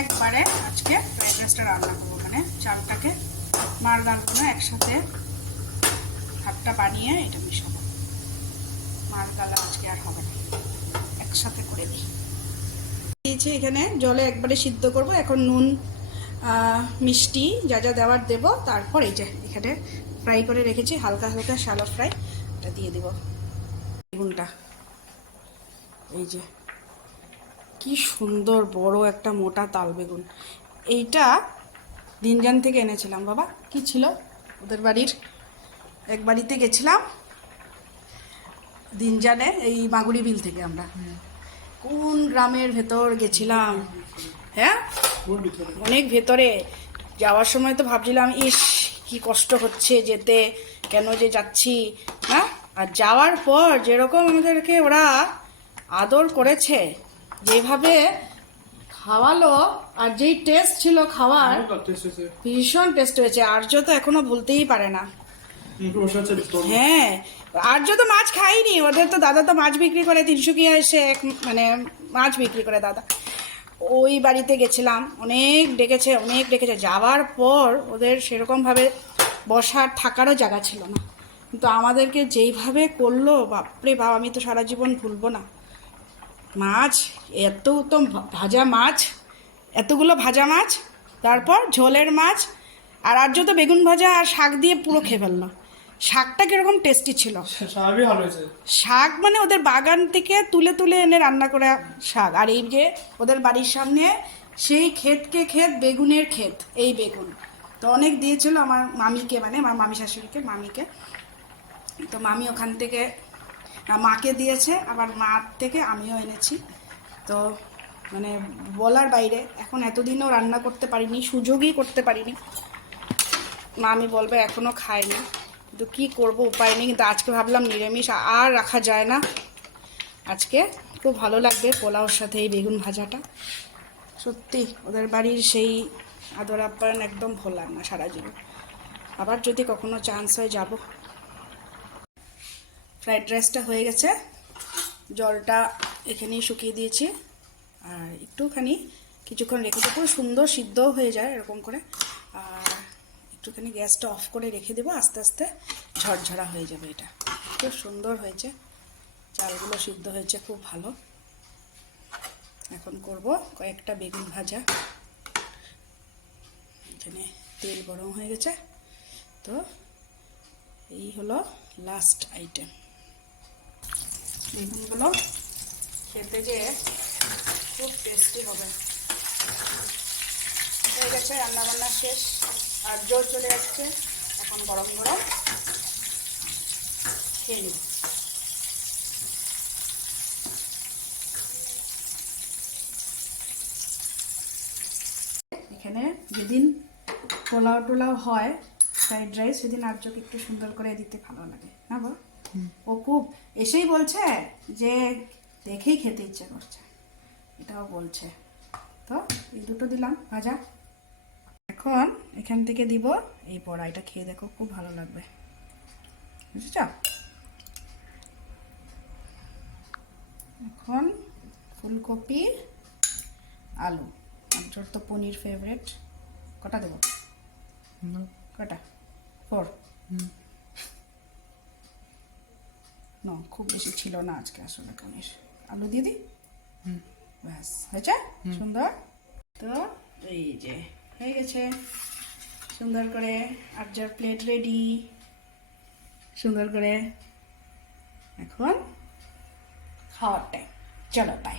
একবারে আজকে ফ্রাইড রাইসটা রান্না করবো। মানে চালটাকে মার ডালগুলো একসাথে ভাতটা বানিয়ে এটা মিশাবো। মার ডাল আজকে আর হবে না, একসাথে করে দিই। দিয়েছি এখানে জলে একবারে সিদ্ধ করব। এখন নুন মিষ্টি যা যা দেওয়ার দেবো। তারপর এই যে এখানে ফ্রাই করে রেখেছি হালকা হালকা শ্যালো ফ্রাই, এটা দিয়ে দেবো। বেগুনটা এই যে কি সুন্দর বড় একটা মোটা তাল বেগুন, এইটা দিনজান থেকে এনেছিলাম। বাবা কি ছিল ওদের বাড়ির, এক বাড়িতে গেছিলাম দিনজানে, এই মাগুরি বিল থেকে। আমরা কোন গ্রামের ভেতর গেছিলাম, হ্যাঁ অনেক ভেতরে। যাওয়ার সময় তো ভাবছিলাম ইস কি কষ্ট হচ্ছে যেতে, কেন যে যাচ্ছি না। আর যাওয়ার পর যেরকম আমাদেরকে ওরা আদর করেছে, যেভাবে খাওয়ালো, আর যেই টেস্ট ছিল খাওয়ার, ভীষণ টেস্ট হয়েছে। আর্য তো এখনো ভুলতেই পারে না। হ্যাঁ, আর্য তো মাছ খাইনি, ওদের তো দাদা তো মাছ বিক্রি করে, তিনসুকিয়া এসে মানে মাছ বিক্রি করে দাদা। ওই বাড়িতে গেছিলাম, অনেক ডেকেছে। যাওয়ার পর ওদের সেরকমভাবে বসার থাকারও জায়গা ছিল না, কিন্তু আমাদেরকে যেইভাবে করলো বাপরে বাপ, আমি তো সারা জীবন ভুলবো না। মাছ এত উত্তম ভাজা মাছ, এতগুলো ভাজা মাছ, তারপর ঝোলের মাছ, আর আর্য তো বেগুন ভাজা আর শাক দিয়ে পুরো খেয়ে ফেললো। শাকটা কিরকম টেস্টি ছিল, শাক মানে ওদের বাগান থেকে তুলে তুলে এনে রান্না করা শাক। আর এই যে ওদের বাড়ির সামনে সেই ক্ষেতকে ক্ষেত, বেগুনের ক্ষেত, এই বেগুন তো অনেক দিয়েছিল আমার মামিকে, মানে আমার মামি শাশুড়িকে, মামিকে। তো মামি ওখান থেকে মাকে দিয়েছে, আবার মার থেকে আমিও এনেছি। তো মানে বলার বাইরে, এখন এতদিনও রান্না করতে পারিনি, সুযোগই করতে পারিনি। মামি বলবে এখনও খায়নি, কিন্তু কী করবো, উপায় নেই। কিন্তু আজকে ভাবলাম নিরামিষ আর রাখা যায় না, আজকে খুব ভালো লাগবে পোলাওর সাথে এই বেগুন ভাজাটা। সত্যি ওদের বাড়ির সেই আদর আপ্যায়ন একদম ভোলার না সারা জীবন। আবার যদি কখনো চান্স হয় যাব। ফ্রাইড রাইসটা হয়ে গেছে, জলটা এখানেই শুকিয়ে দিয়েছি। আর একটুখানি কিছুক্ষণ রেখে দেবো, পুরো সুন্দর সিদ্ধও হয়ে যায় এরকম করে। আর একটুখানি গ্যাসটা অফ করে রেখে দেবো, আস্তে আস্তে ঝরঝরা হয়ে যাবে। এটা খুব সুন্দর হয়েছে, চালগুলো সিদ্ধ হয়েছে খুব ভালো। এখন করব কয়েকটা বেগুন ভাজা। এখানে তেল গরম হয়ে গেছে, তো এই হলো লাস্ট আইটেম। বেগুনগুলো খেতে যে খুব টেস্টি হবে। হয়ে গেছে রান্নাবান্না শেষ, আর জোর চলে যাচ্ছে। এখন গরম গরম খেয়ে নিব। এখানে যেদিন পোলাও টোলাও হয়, ফ্রাইড রাইস, সেদিন আর্যকে একটু সুন্দর করে দিতে ভালো লাগে না বল। ও খুব এসেই বলছে যে দেখেই খেতে ইচ্ছে করছে, এটাও বলছে। তো এই দুটো দিলাম ভাজা। এখন এখান থেকে দিব এই বড়া, এটা খেয়ে দেখো খুব ভালো লাগবে, বুঝেছ। এখন ফুলকপি আলু, আর্যর তো পনির ফেভারিট। কটা দেবো? কটা? 4? না খুব বেশি ছিল না আজকে আসলে পনির। আলু দিয়ে দিই, ব্যাস হয়েছে সুন্দর। তো এই যে হয়ে গেছে সুন্দর করে, আর্যর প্লেট রেডি সুন্দর করে। এখন খাওয়ার টাইম, চলো বাই।